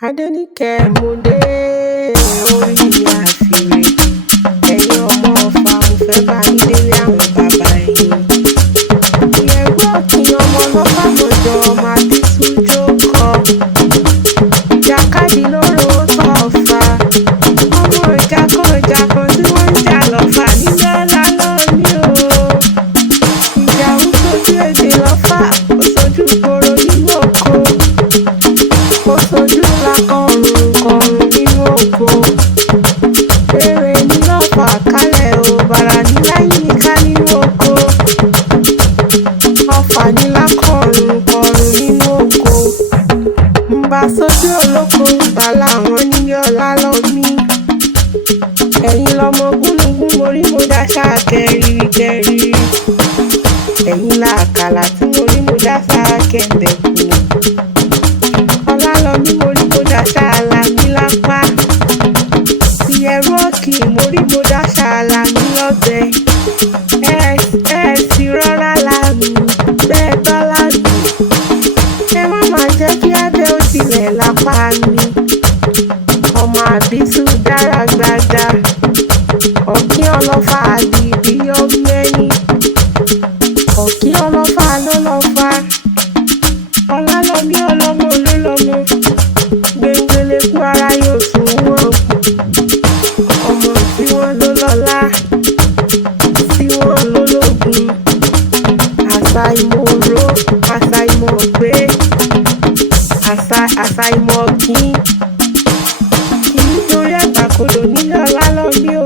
Adenike mo dé orí àfìrè, ẹ̀yin ọmọ Ọ̀fà mo fẹ́ bá yín délé àwọn bàbá ẹ̀yin. Ìyẹ̀wò ọ̀kìn ọmọ ọlọ́fà mọ̀jọ ọmọ Adésúnjó kọ. Ìjàkadì lóró sọ Ọ̀fà, ọmọ ìjàkan tí wọ́n ń jà lọ́fà nílé ọlá lọ́ní o. Ìjà ń sojú èdè lọ́fà, ó sojú gbòòrò nínú oko. Ó sojú lakọ̀rùn nínú oko. Èrè ní lọ́fà kálẹ̀ o, bàrà ní lẹ́yìn níká nínú oko. Ọ̀fà ní lakọ̀rùn nínú oko. Ń bá sójú olóko, bá làwọn nílé ọlá lọ mí. Ẹ̀yin lọmọ gúnugún morí mo dáṣà kẹrìírí. Ẹ̀yin làkàlà tí morí mo dáṣà kẹ̀mbẹ̀kù. Ọlá lọ mí morí mo dáṣà àlàmí lápá. Ìyẹ̀rú ọ̀kì morí mo dáṣà àlàmí lọ́bẹ̀. Ẹ sì rọra làmì bẹ́ẹ̀ bá làmì. Ẹ má máa jẹ́ kí abẹ́ ó tilẹ̀ lápá mi. Ọmọ àbísú dára gbada. Ọ̀kín ọlọ́fà àdìbí ọmọ ẹni. Ọ̀kín ọlọ́fà ló lọ́fà. Ọlá lọ mí ọlọ́mọ ló lọ́mọ. Gbẹ̀ngbẹ̀lẹ̀ kú ara yóò tún wọ́n. Ọmọ tí wọ́n ló lọ́lá, tí wọ́n ló lógun. Àṣà ìmọ̀ òró, àṣà ìmọ̀ ògbé, àṣà ìmọ̀ ọ̀kín. Kì í torí àgbàkodò nílé ọlá lọ mí o.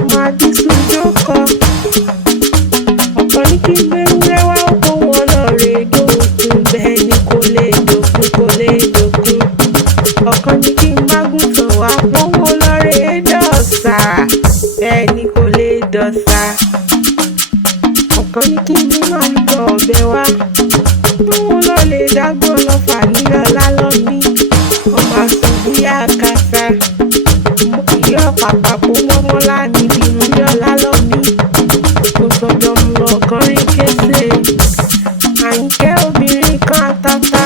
Ọmọ Adésúnjó kọ. Ọ̀kan ní kí n gbé wúrẹ́ wá oko wọn lọ rè dókun, bẹ́ẹ̀ ni kò lè dókun. Ọ̀kan ní kí n mágùntàn wá pọ́nwó lọ rè dọ̀sà, bẹ́ẹ̀ ni kò lè dọ̀sà. Ọ̀kan ní kí n bí màlúù ọ̀bẹ wá, pọ́nwó lọ lè dágbọ́n lọ́fà nílé ọlá lọ mí. Ọmọ àsùnbúyà kàṣà, ìyá ọ̀pàpàpọ̀ mọ́mọ́lá níbi nílé ọlá lọ mí. Mo sọ̀dọ̀ mu ọ̀kan rí kése. Àyìnkẹ́ obìnrin kan àtàtà,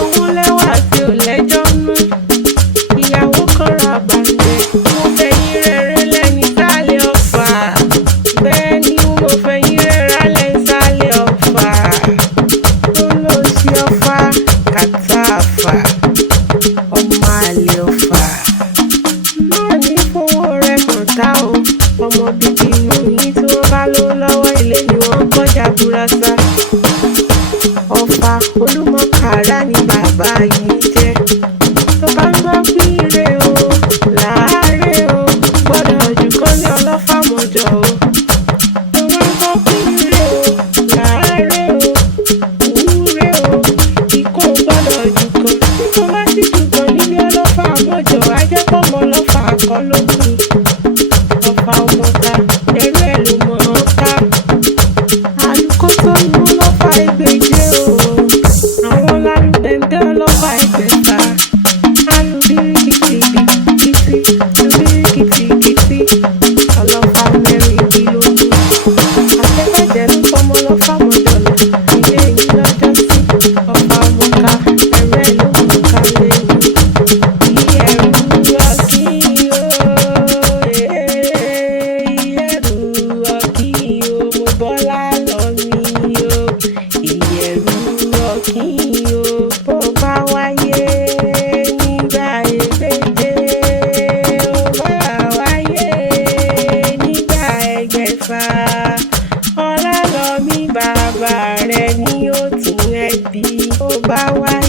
owó lẹ́wà tí ò lẹ́jọ́ nú. Ìyàwó kan ra bàǹdẹ̀, mo fẹ̀yìn rẹ̀ rẹ́lẹ̀ ní sálẹ̀ Ọ̀fà. Bẹ́ẹ̀ ni mo fẹ̀yìn rẹ̀ rálẹ̀ sálẹ̀ Ọ̀fà. Olóòṣì Ọ̀fà, kàtà Ọ̀fà, ọmọ àlè Ọ̀fà. Náà ní fowó rẹ̀ kàn tá o. Ọmọ bíbí inú yín tí wọ́n bá lówó lọ́wọ́ ilé ni wọ́n ń kọjá burasa. Ọ̀fà Olúmọ̀kàrà ni bàbá yín jẹ́. Tó bá ń gbọ́ píre o, láàárẹ̀ o, gbọ́dọ̀ jù kán ní ọlọ́fà mọ̀jọ o. Tó bá ń gbọ́ píre o, láàárẹ̀ o, wúre o, ikú gbọ́dọ̀ jù kán. Tí kò bá sì jù kán nílé ọlọ́fà mọ̀jọ, á jẹ́ pọ́mọ ọlọ́fà kọ́ ló kù. Ọ̀fà ọmọta, ẹrú ẹ̀ ló mọ̀ ọ́n ká. Àlùkò tó inú ọlọ́fà ẹgbẹ̀je o. Àwọn lálùbẹ̀ǹdẹ̀ ọlọ́fà ẹgbẹ̀ta. Alùbíríkìtì, ọlọ́fà mẹ́rìndínlógún. Àtẹ́bàjẹ́ ló fọmọ ọlọ́fà mọ̀jọ̀lọ̀. Ilé yìí lọ́jọ́ sí. Ọ̀fà ọmọka, ẹrú ẹ̀ ló mú ká lẹ́nu. Ìyẹ̀rù ọ̀kín o, ìyẹ̀rù ọ̀kín o, mo bọ́lá lọ mí o. Ìyẹ̀rù ọ̀kín o, bó bá wáyé nígbà ègbèje, ó bá wáyé nígbà ẹgbẹ̀fà. Ọlá lọ mí bàbá rẹ̀ ní ó tún ẹbí, ó bá wáyé.